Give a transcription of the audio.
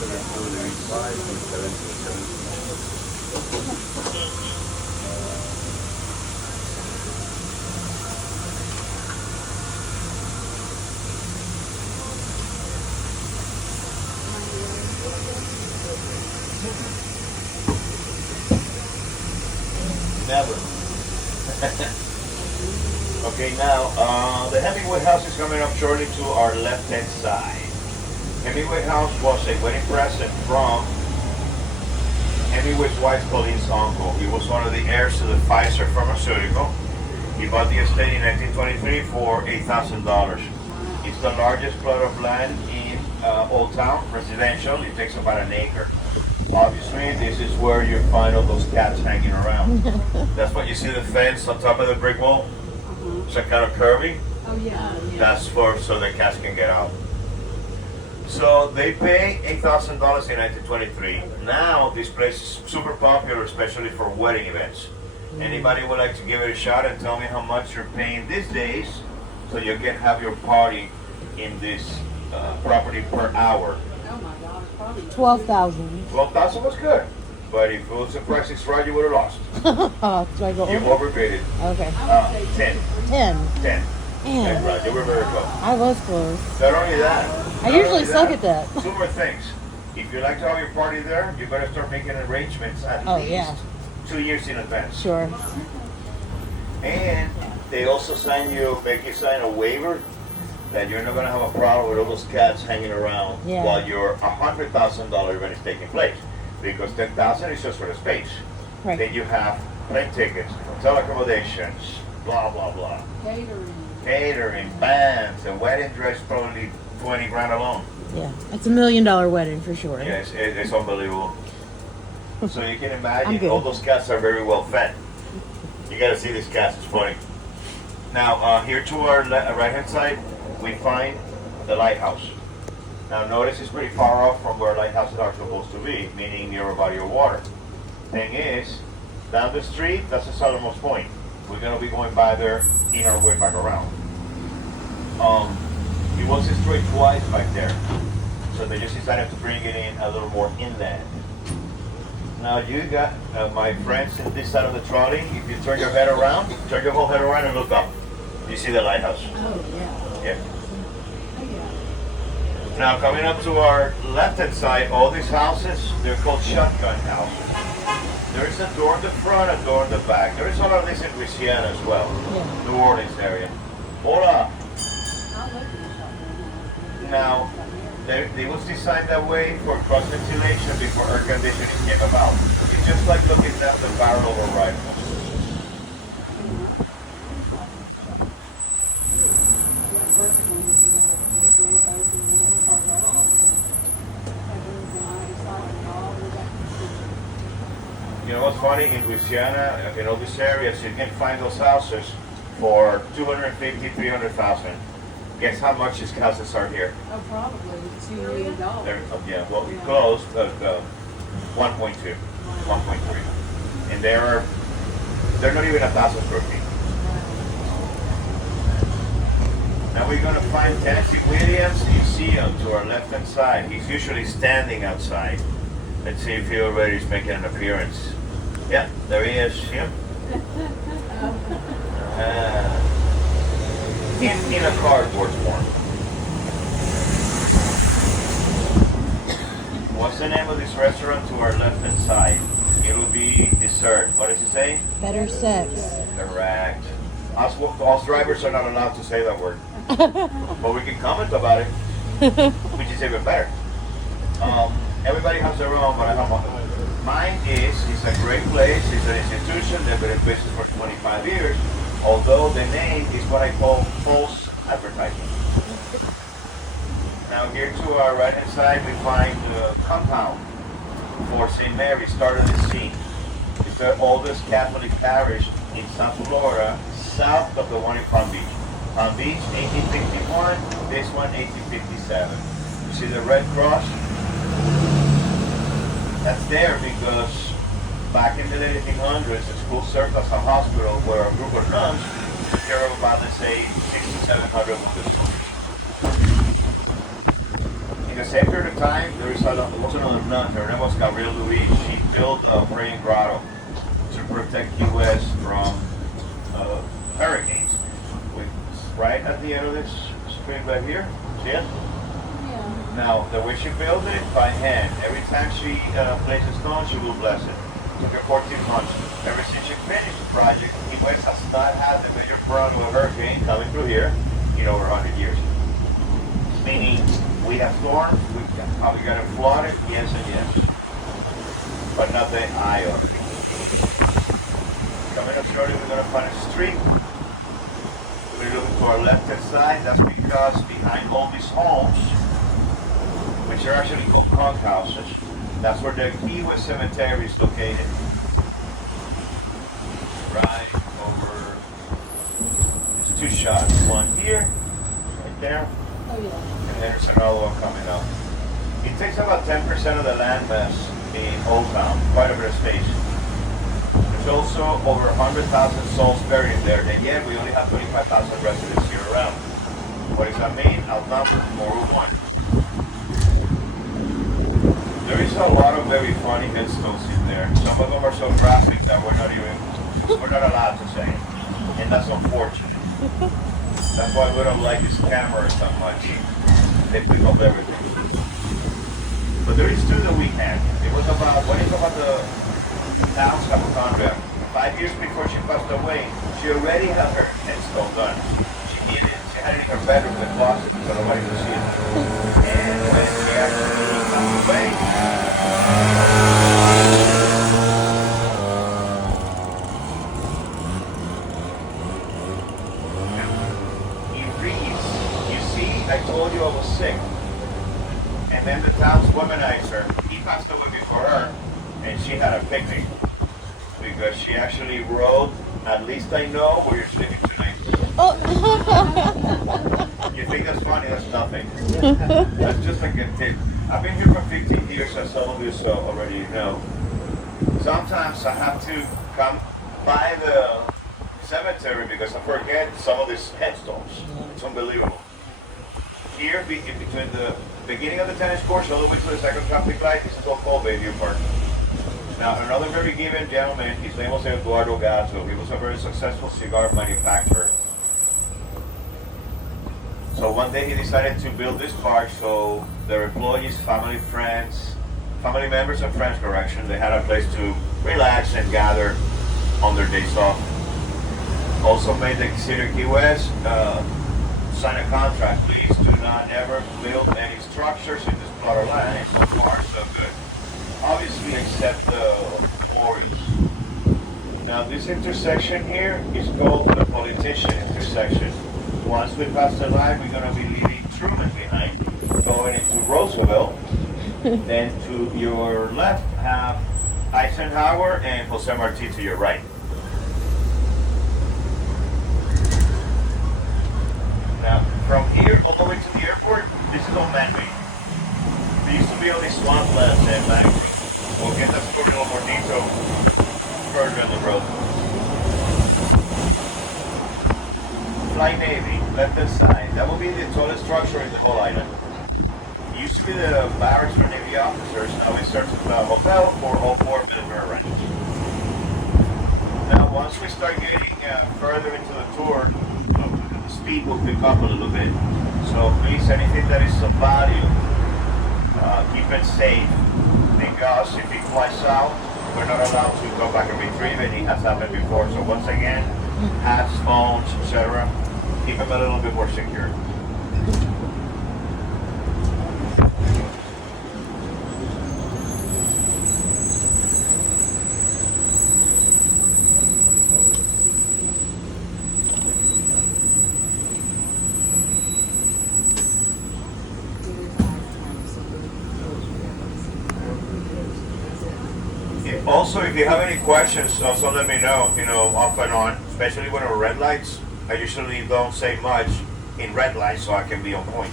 Never. Okay, now the Hemingway house is coming up shortly to our left-hand side. Hemingway house was a wedding present from Hemingway's wife, Colleen's uncle. He was one of the heirs to the Pfizer pharmaceutical. He bought the estate in 1923 for $8,000. It's the largest plot of land in Old Town, residential. It takes about an acre. Obviously, this is where you find all those cats hanging around. That's what you see the fence on top of the brick wall. It's a kind of curvy. Oh yeah. That's for so the cats can get out. So they pay $8,000 in 1923. Now this place is super popular, especially for wedding events. Anybody would like to give it a shot and tell me how much you're paying these days so you can have your party in this property per hour? Oh my gosh, probably 12,000. 12,000 was good, but if it was the price is right, you would have lost. Do I go You over? overbid it. Okay. 10. 10. 10. Man, That's right. You were very close. I was close. Not only that. I not usually only suck at that. Two more things. If you like to have your party there, you better start making arrangements at least Yeah. 2 years in advance. Sure. And they also make you sign a waiver that you're not going to have a problem with all those cats hanging around Yeah. while your $100,000 event is taking place. Because $10,000 is just for the space. Right. Then you have plane tickets, hotel accommodations, blah, blah, blah. Catering, bands, a wedding dress, probably 20 grand alone. Yeah. It's $1 million wedding for sure. Yes, it's unbelievable. So you can I'm imagine good. all those cats are very well fed. You gotta see these cats, it's funny. Now, here to our right hand side, we find the lighthouse. Now notice it's pretty far off from where lighthouses are supposed to be, meaning near a body of water. Thing is, down the street, that's the southernmost point. We're gonna be going by there in our way back around. It was destroyed twice back there, so they just decided to bring it in a little more inland. Now you got my friends in this side of the trolley. If you turn your head around, turn your whole head around and look up. You see the lighthouse. Oh yeah. Yeah. Now coming up to our left-hand side, all these houses, they're called shotgun houses. There is a door in the front, a door in the back. There is a lot of this in Louisiana as well. Yeah. New Orleans area. Hola. Now, it was designed that way for cross ventilation before air conditioning came about. It's just like looking down the barrel of a rifle. You know what's funny? In Louisiana, in all these areas, you can find those houses for $250,000, $300,000. Guess how much these houses are here? Oh, probably $2 million. Yeah, well, we closed 1.2, 1.3, and they're not even 1,000 square feet. Now we're going to find Tennessee Williams Museum to our left-hand side. He's usually standing outside. Let's see if he already is making an appearance. Yeah, there he is. Yeah. In a cardboard form. What's the name of this restaurant to our left-hand side? It will be dessert. What does it say? Better sex. Correct. Us drivers are not allowed to say that word. But we can comment about it, which is even better. Everybody has their own, but I have mine. Mine is, it's a great place, it's an institution, they've been in business for 25 years, although the name is what I call false advertising. Now here to our right hand side we find the compound for St. Mary, started the scene. It's the oldest Catholic parish in South Florida, south of the one in Palm Beach. Palm Beach, 1851, this one, 1857. You see the Red Cross? That's there because back in the late 1800s, the school served as a hospital where a group of nuns took care of about, let's say, 600 to 700 wounded soldiers. In the same period of time, there was another nun. Her name was Gabrielle Louise. She built a praying grotto to protect Key West from hurricanes. Right at the end of this stream right here. See it? Yeah. Now, the way she built it, by hand. Every time she places stone, she will bless it. Took her 14 months. Ever since she finished the project, Key West has not had the major problem of a hurricane coming through here in over 100 years. Meaning, we have storms, are we gonna flood it? Yes and yes. But not the eye of it. Coming up shortly, we're gonna find a street. We're looking to our left-hand side. That's because behind all these homes, which are actually called trunk houses, that's where the Key West Cemetery is located. Right over, it's two shots. One here, right there, Oh, yeah. and there's another one coming up. It takes about 10% of the land mass in Old Town, quite a bit of space. There's also over 100,000 souls buried in there, and yet we only have 25,000 residents year round. What does that mean? Outnumbered 401. There is a lot of very funny headstones in there. Some of them are so graphic that we're not allowed to say. And that's unfortunate. That's why we don't like this camera so much. They pick up everything. But there is two that we can. It was about, what is about the town's hypochondria. 5 years before she passed away, she already had her headstone done. She had it in her bedroom in the closet so nobody could see it. And when she actually passed away, it reads, you see, I told you I was sick. And then the town's womanizer, he passed away before her, and she had a picnic. Because she actually wrote, at least I know where you're sleeping tonight. Oh. You think that's funny? That's nothing. That's just like a tip. I've been here for 15 years, as some of you already know. Sometimes I have to come by the cemetery because I forget some of these headstones. It's unbelievable. Here, between the beginning of the tennis course all the way to the second traffic light, is still called Bayview Park. Now, another very given gentleman, his name was Eduardo Gazzo. He was a very successful cigar manufacturer. So one day he decided to build this park so their employees, family members and friends, they had a place to relax and gather on their days off. Also made the city of Key West sign a contract. Please do not ever build any structures in this plot of land. And so far, so good. Obviously, except the quarries. Now, this intersection here is called the politician intersection. Once we pass the line, we're going to be leaving Truman behind, going into Roosevelt. Then to your left, have Eisenhower and Jose Marti to your right. Now, from here all the way to the airport, this is all man-made. There used to be only swamplands and mangroves. We'll get that story a little more detail further down the road. Fly Navy, left-hand side. That will be the tallest structure in the whole island. It used to be the barracks for Navy officers. Now it serves as a hotel for all 4 military ranks. Now, once we start getting further into the tour, the speed will pick up a little bit. So please, anything that is of value, keep it safe. Because if it flies south, we're not allowed to go back and retrieve it. It has happened before. So once again, hats, phones, etc., keep them a little bit more secure. Also, if you have any questions, also let me know, off and on, especially when we're red lights. I usually don't say much in red lights so I can be on point.